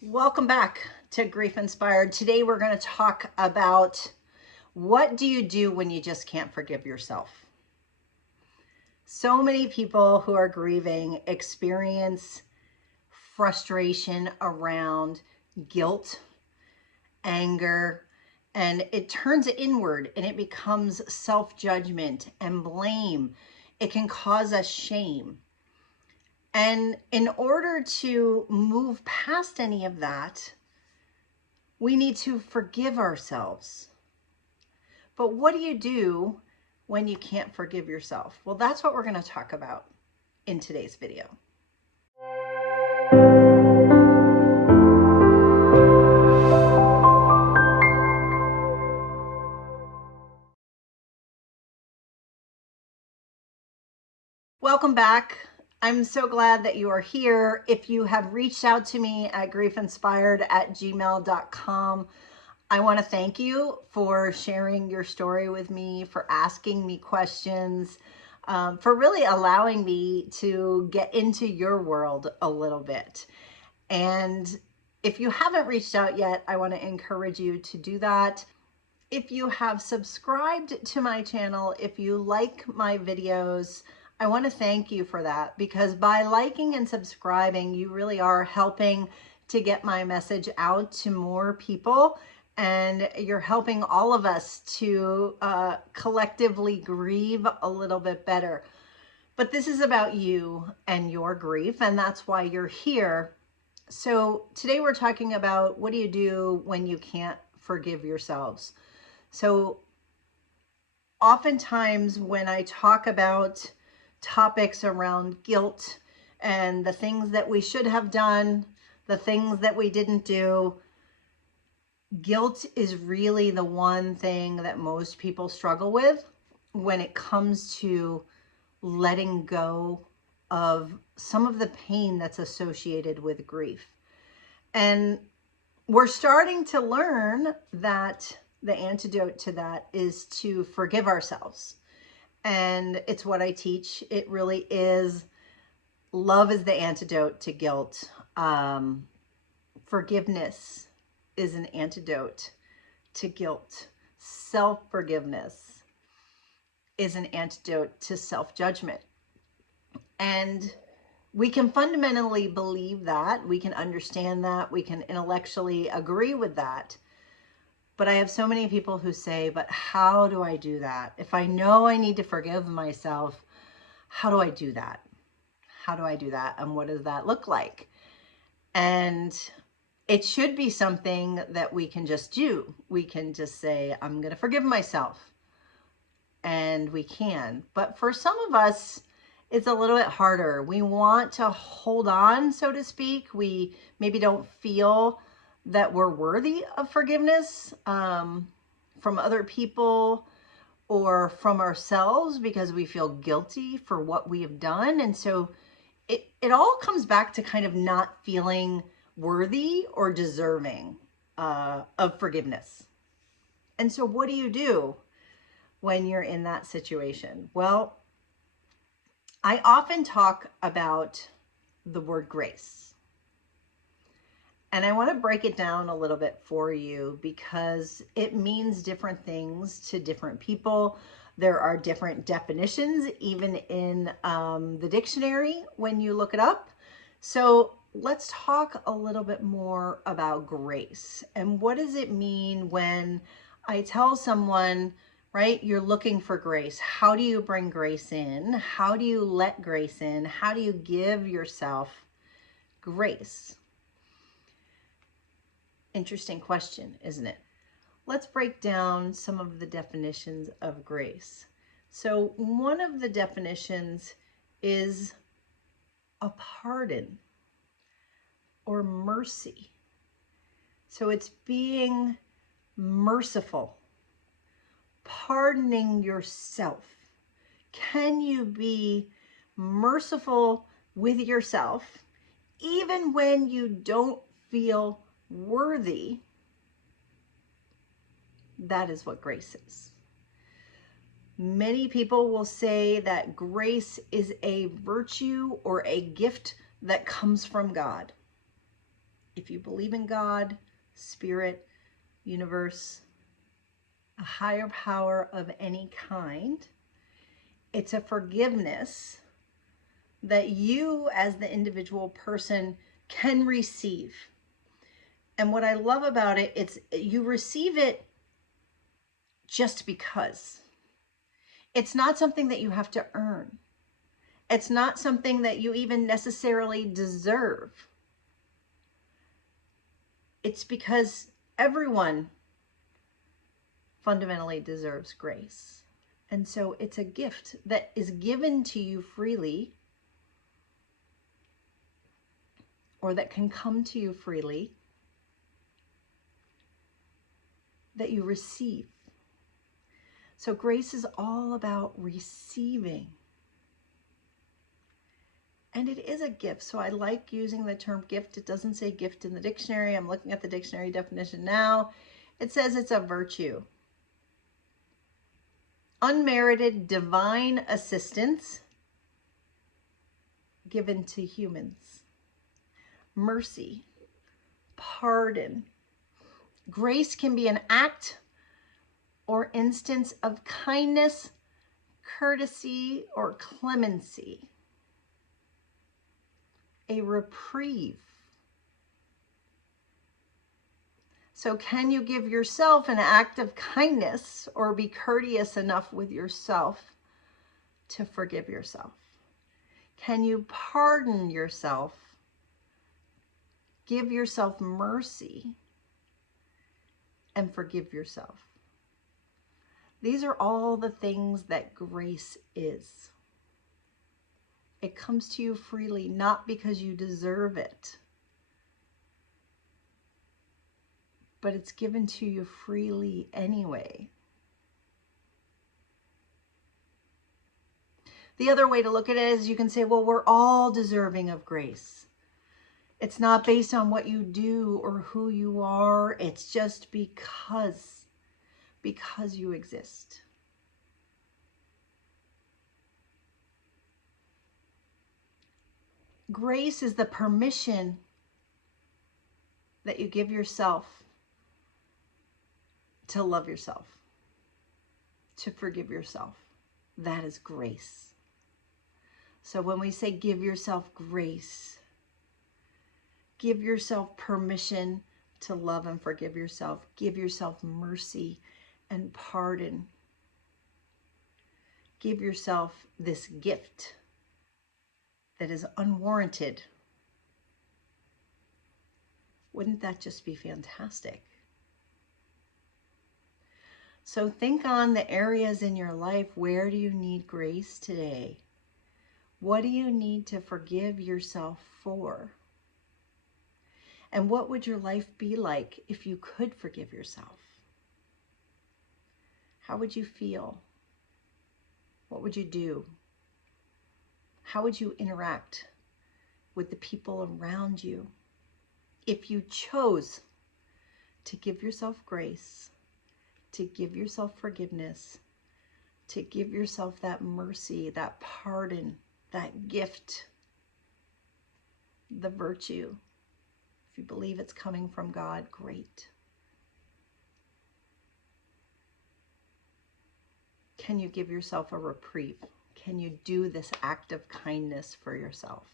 Welcome back to Grief Inspired. Today we're going to talk about what do you do when you just can't forgive yourself. So many people who are grieving experience frustration around guilt, anger, and it turns inward and it becomes self-judgment and blame. It can cause us shame. And in order to move past any of that, we need to forgive ourselves. But what do you do when you can't forgive yourself? Well, that's what we're going to talk about in today's video. Welcome back. I'm so glad that you are here. If you have reached out to me at GriefInspired@gmail.com, I want to thank you for sharing your story with me, for asking me questions, for really allowing me to get into your world a little bit. And if you haven't reached out yet, I want to encourage you to do that. If you have subscribed to my channel, if you like my videos, I want to thank you for that, because by liking and subscribing, you really are helping to get my message out to more people, and you're helping all of us to collectively grieve a little bit better. But this is about you and your grief, and that's why you're here. So today we're talking about what do you do when you can't forgive yourselves. So oftentimes when I talk about topics around guilt and the things that we should have done, the things that we didn't do, guilt is really the one thing that most people struggle with when it comes to letting go of some of the pain that's associated with grief. And we're starting to learn that the antidote to that is to forgive ourselves. And it's what I teach. It really is. Love is the antidote to guilt. Forgiveness is an antidote to guilt. Self-forgiveness is an antidote to self-judgment. And we can fundamentally believe that. We can understand that. We can intellectually agree with that. But I have so many people who say, but how do I do that? If I know I need to forgive myself, how do I do that? How do I do that? And what does that look like? And it should be something that we can just do. We can just say, I'm going to forgive myself. And we can. But for some of us, it's a little bit harder. We want to hold on, so to speak. We maybe don't feel that we're worthy of forgiveness from other people or from ourselves because we feel guilty for what we have done. And so it all comes back to kind of not feeling worthy or deserving of forgiveness. And so what do you do when you're in that situation? Well, I often talk about the word grace. And I want to break it down a little bit for you because it means different things to different people. There are different definitions, even in the dictionary when you look it up. So let's talk a little bit more about grace. And what does it mean when I tell someone, right, you're looking for grace? How do you bring grace in? How do you let grace in? How do you give yourself grace? Interesting question, isn't it? Let's break down some of the definitions of grace. So one of the definitions is a pardon or mercy. So it's being merciful, pardoning yourself. Can you be merciful with yourself even when you don't feel worthy? That is what grace is. Many people will say that grace is a virtue or a gift that comes from God. If you believe in God, spirit, universe, a higher power of any kind, it's a forgiveness that you as the individual person can receive. And what I love about it, it's you receive it just because. It's not something that you have to earn. It's not something that you even necessarily deserve. It's because everyone fundamentally deserves grace. And so it's a gift that is given to you freely, or that can come to you freely, that you receive. So grace is all about receiving. And it is a gift. So I like using the term gift. It doesn't say gift in the dictionary. I'm looking at the dictionary definition now. It says it's a virtue. Unmerited divine assistance given to humans. Mercy, pardon. Grace can be an act or instance of kindness, courtesy, or clemency. A reprieve. So can you give yourself an act of kindness or be courteous enough with yourself to forgive yourself? Can you pardon yourself? Give yourself mercy and forgive yourself. These are all the things that grace is. It comes to you freely, not because you deserve it, but it's given to you freely anyway. The other way to look at it is you can say, well, we're all deserving of grace. It's not based on what you do or who you are. It's just because you exist. Grace is the permission that you give yourself to love yourself, to forgive yourself. That is grace. So when we say give yourself grace, give yourself permission to love and forgive yourself. Give yourself mercy and pardon. Give yourself this gift that is unwarranted. Wouldn't that just be fantastic? So think on the areas in your life. Where do you need grace today? What do you need to forgive yourself for? And what would your life be like if you could forgive yourself? How would you feel? What would you do? How would you interact with the people around you if you chose to give yourself grace, to give yourself forgiveness, to give yourself that mercy, that pardon, that gift, the virtue? If you believe it's coming from God, great. Can you give yourself a reprieve? Can you do this act of kindness for yourself?